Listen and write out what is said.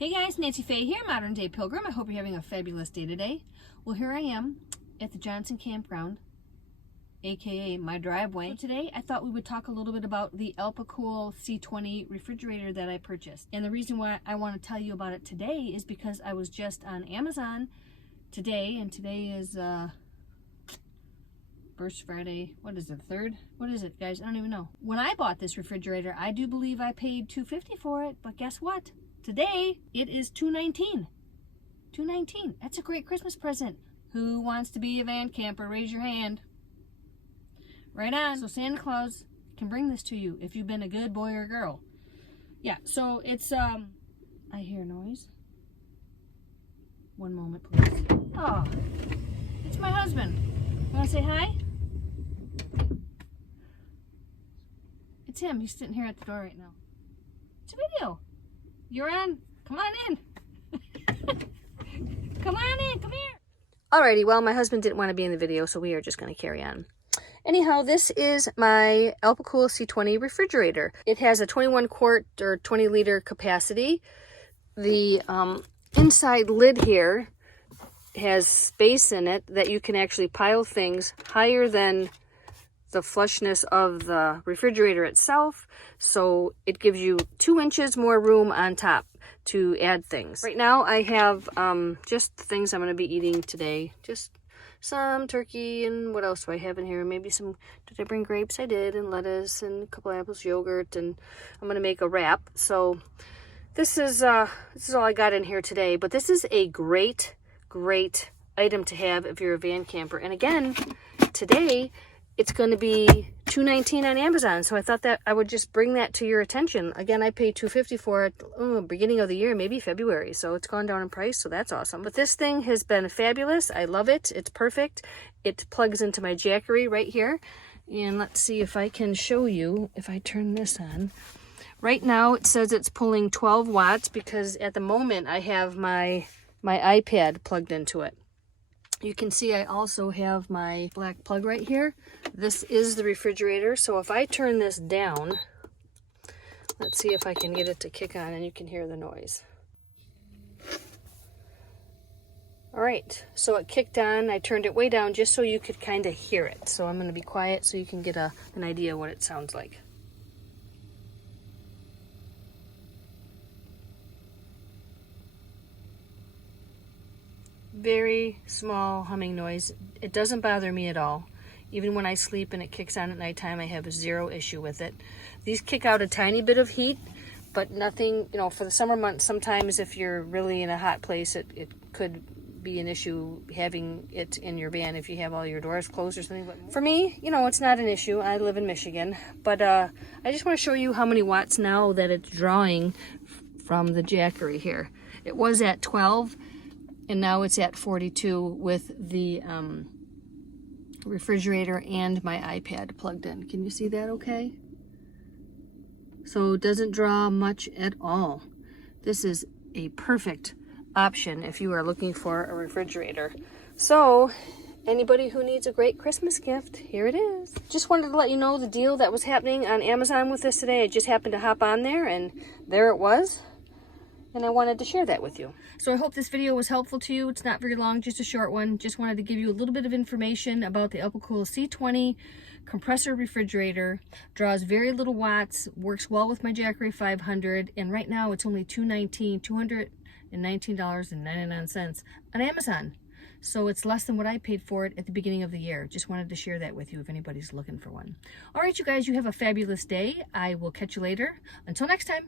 Hey guys, Nancy Faye here, Modern Day Pilgrim. I hope you're having a fabulous day today. Well, here I am at the Johnson Campground, aka my driveway. So today I thought we would talk a little bit about the Alpicool C20 refrigerator that I purchased. And the reason why I want to tell you about it today is because I was just on Amazon today, and today is First Friday. What is it, 3rd? What is it, guys? I don't even know. When I bought this refrigerator, I do believe I paid $250 for it, but guess what? Today, it is $219. $219. That's a great Christmas present. Who wants to be a van camper? Raise your hand. Right on. So Santa Claus can bring this to you if you've been a good boy or girl. Yeah, so it's, I hear noise. One moment, please. Oh, it's my husband. Want to say hi? It's him. He's sitting here at the door right now. It's a video. You're on. Come on in. Come on in. Come here. Alrighty, well, my husband didn't want to be in the video, so we are just going to carry on. Anyhow, this is my Alpicool C20 refrigerator. It has a 21 quart or 20 liter capacity. The inside lid here has space in it that you can actually pile things higher than the flushness of the refrigerator itself, so it gives you 2 inches more room on top to add things. Right now I have just the things I'm going to be eating today. Just some turkey, and what else do I have in here? Maybe some, did I bring grapes? I did, and lettuce, and a couple apples, yogurt, and I'm going to make a wrap. So this is all I got in here today, but this is a great item to have if you're a van camper. And again, today it's going to be $219 on Amazon, so I thought that I would just bring that to your attention. Again, I paid $250 for it beginning of the year, maybe February, so it's gone down in price, so that's awesome. But this thing has been fabulous. I love it. It's perfect. It plugs into my Jackery right here, and let's see if I can show you if I turn this on. Right now it says it's pulling 12 watts because at the moment I have my iPad plugged into it. You can see I also have my black plug right here. This is the refrigerator, so if I turn this down, let's see if I can get it to kick on and you can hear the noise. All right, so it kicked on. I turned it way down just so you could kind of hear it. So I'm going to be quiet so you can get an idea what it sounds like. Very small humming noise. It doesn't bother me at all. Even when I sleep and it kicks on at nighttime, I have 0 issue with it. These kick out a tiny bit of heat, but nothing, you know, for the summer months, sometimes if you're really in a hot place, it could be an issue having it in your van if you have all your doors closed or something. But for me, you know, it's not an issue. I live in Michigan, but I just want to show you how many watts now that it's drawing from the Jackery here. It was at 12. And now it's at 42 with the refrigerator and my iPad plugged in. Can you see that okay? So it doesn't draw much at all. This is a perfect option if you are looking for a refrigerator. So anybody who needs a great Christmas gift, here it is. Just wanted to let you know the deal that was happening on Amazon with this today. I just happened to hop on there and there it was. And I wanted to share that with you. So I hope this video was helpful to you. It's not very long, just a short one. Just wanted to give you a little bit of information about the Alpicool C20 compressor refrigerator. Draws very little watts, works well with my Jackery 500, and right now it's only $219.99 on Amazon. So it's less than what I paid for it at the beginning of the year. Just wanted to share that with you if anybody's looking for one. All right, you guys, you have a fabulous day. I will catch you later. Until next time.